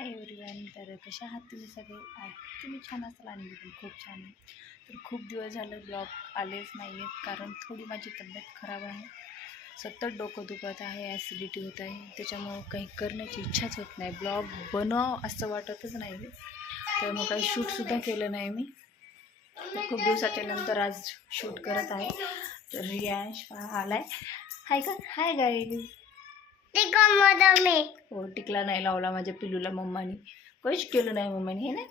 Hi everyone तर कशा आहात तुम्ही सगळे? आय तुम्ही छान असाल आणि मी पण खूप छान आहे. तर खूप दिवस झालं ब्लॉग आलेच नाही आहेत कारण थोडी माझी तब्येत खराब आहे. सतत डोकं दुखत आहे ॲसिडिटी होत आहे. त्याच्यामुळं काही करण्याची इच्छाच होत नाही. ब्लॉग बनव असं वाटतच नाही तर मग काही शूटसुद्धा केलं नाही मी. तर खूप दिवसाच्या नंतर आज शूट करत आहे. तर रियांश आला आहे हाय का? हाय गाई मी। हो टिकला नाही लावला माझ्या पिलूला मम्मानी. काहीच केलं नाही मम्मानी हे ना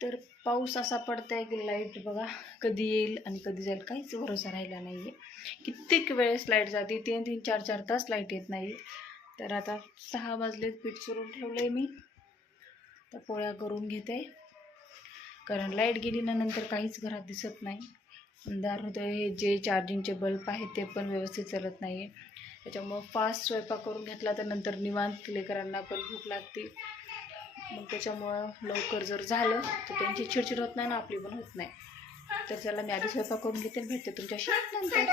तर पाऊस असा पडताय की लाइट बघा कधी येईल आणि कधी जाईल काहीच भरोसा राहिला नाही आहे कित्येक वेळेस लाइट जाते तीन तीन चार चार तास लाइट येत नाही तर आता सहा वाजलेत पीठ सुरून ठेवलं आहे मी. तर पोळ्या करून घेते. कारण लाइट गेली ना नंतर काहीच घरात दिसत नाही. अंधार होतं हे जे चार्जिंगचे बल्ब आहेत ते पण व्यवस्थित चालत नाही आहे त्याच्यामुळं फास्ट स्वयंपाक करून घेतला तर नंतर निवांत लेकरांना पण भूक लागते. मग त्याच्यामुळं लवकर जर झालं तर त्यांची चिडचिड होत नाही ना आपली पण होत नाही. तर चला मी आधी स्वयंपाक करून घेते आणि भेटते तुमच्याशी नंतर.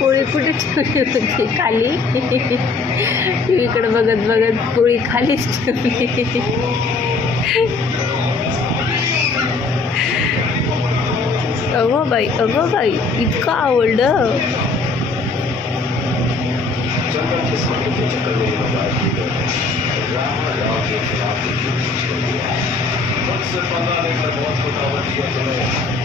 पोळी कुठे ठेवली होती? खाली? इकडे बघत बघत पोळी खालीच ठेवली. अगो बाई अगो बाई इतकं आवडलं. से पंद्रह लीटर बहुत कुछ आवश्यक है